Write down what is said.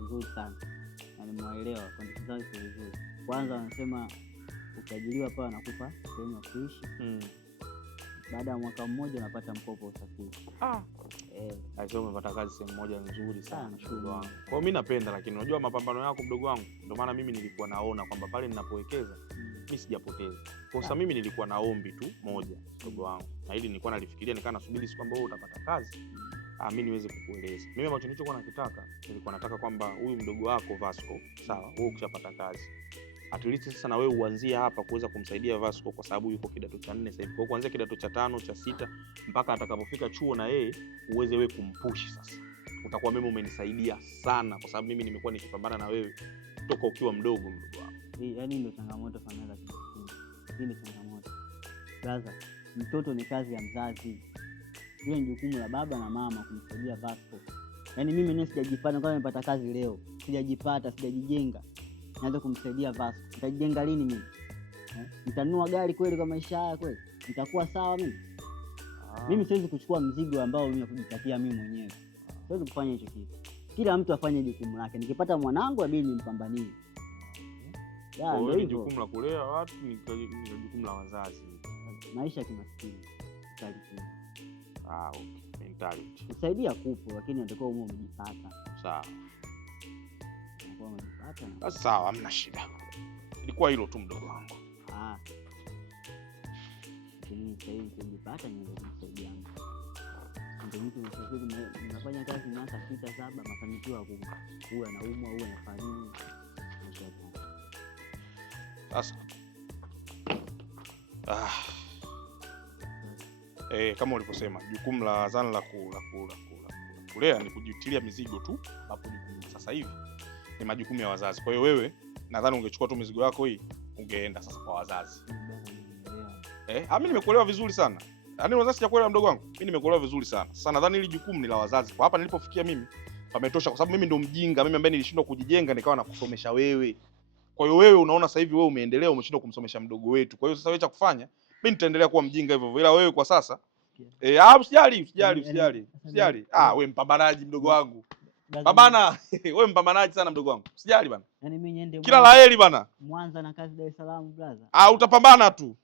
vizuri sana na nimewaelewa condition zao ziko vizuri. Kwanza wanasema ukiajiriwa pale wanakupa sehemu ya kuishi. Baada ya mwaka mmoja unapata mkopo wa usafiri. Aisee, umepata kazi sehemu moja nzuri sana mdogo wangu. Kwa hiyo mimi napenda, lakini unajua mapambano yako mdogo wangu, ndio maana mimi nilikuwa naona kwamba pale ninapowekeza mimi sijapoteza. Kwa sababu mimi nilikuwa na ombi tu moja mdogo wangu. Na hili nilikuwa nalifikiria, nikaa nasubiri siku kwamba wewe utapata kazi. Mimi niweze kukueleza. Mimi ambacho nilichokuwa nakitaka, nilikuwa nataka kwamba huyu mdogo wako Vasco, sawa, wewe ukishapata kazi, at least sasa na wewe uanzie hapa kuweza kumsaidia Vasco kwa sababu yuko kidato cha 4 sasa hivi. Kwa kuanzia kidato cha 5, cha 6 mpaka atakapofika chuo na yeye uweze wewe kumpush sasa. Utakuwa mimi umenisaidia sana kwa sababu mimi nimekuwa nikipambana na wewe toka ukiwa mdogo wangu. Yaani ndio changamoto familia kidogo. Hii ni changamoto. Brother, mtoto ni kazi ya mzazi. Hiyo ni jukumu la baba na mama kumsaidia Vasco. Yaani mimi mwenyewe sijajipata kama nimepata kazi leo. Sijajipata, sijajijenga. Naanza kumsaidia Vasco. Nitajijenga lini mimi? Nitanunua gari kweli kwa maisha haya kweli? Nitakuwa sawa mimi? Mimi siwezi kuchukua mzigo ambao mimi nakujitakia mimi mwenyewe. Siwezi kufanya hicho kitu. Kila mtu afanye jukumu lake. Nikipata mwanangu abidi nimpambanie. Ndio hivyo. Jukumu la kulea watu ni jukumu la wazazi. Maisha kimaskini. Okay. Mentality. Kusaidia kupo lakini unatakiwa uwe umejipata. Sawa. Unakuwa umejipata. Sawa, hamna shida. Ilikuwa hilo tu mdogo wangu. Lakini sasa hivi kujipata ni kusaidia mtu. Ndio mtu unafanya kazi miaka 6, 7 mafanikio yako huwa anaumwa, huwa anafanya nini? Sasa. Kama ulivyosema, jukumu la zana la kulea ni kujitilia mizigo tu, ambapo jukumu sasa hivi ni majukumu ya wazazi. Kwa hiyo wewe nadhani ungechukua tu mizigo yako hii, ungeenda sasa kwa wazazi. Mimi nimekuelewa vizuri sana. Yaani wazazi sijakuelewa mdogo wangu. Mimi nimekuelewa vizuri sana. Sasa nadhani hili jukumu ni la wazazi. Kwa hapa nilipofikia mimi pametosha kwa sababu mimi ndo mjinga, mimi ambaye nilishindwa kujijenga nikawa nakusomesha wewe. Kwa hiyo wewe unaona sasa hivi wewe umeendelea, umeshindwa kumsomesha mdogo wetu. Kwa hiyo sasa wewe cha kufanya, mimi nitaendelea kuwa mjinga hivyo hivyo. Ila wewe kwa sasa usijali. Wewe mpambanaji mdogo wangu. Pambana. Wewe mpambanaji sana mdogo wangu. Usijali bana. Yaani mimi niende kila laheri bana. Mwanza na kazi Dar es Salaam brother. Utapambana tu.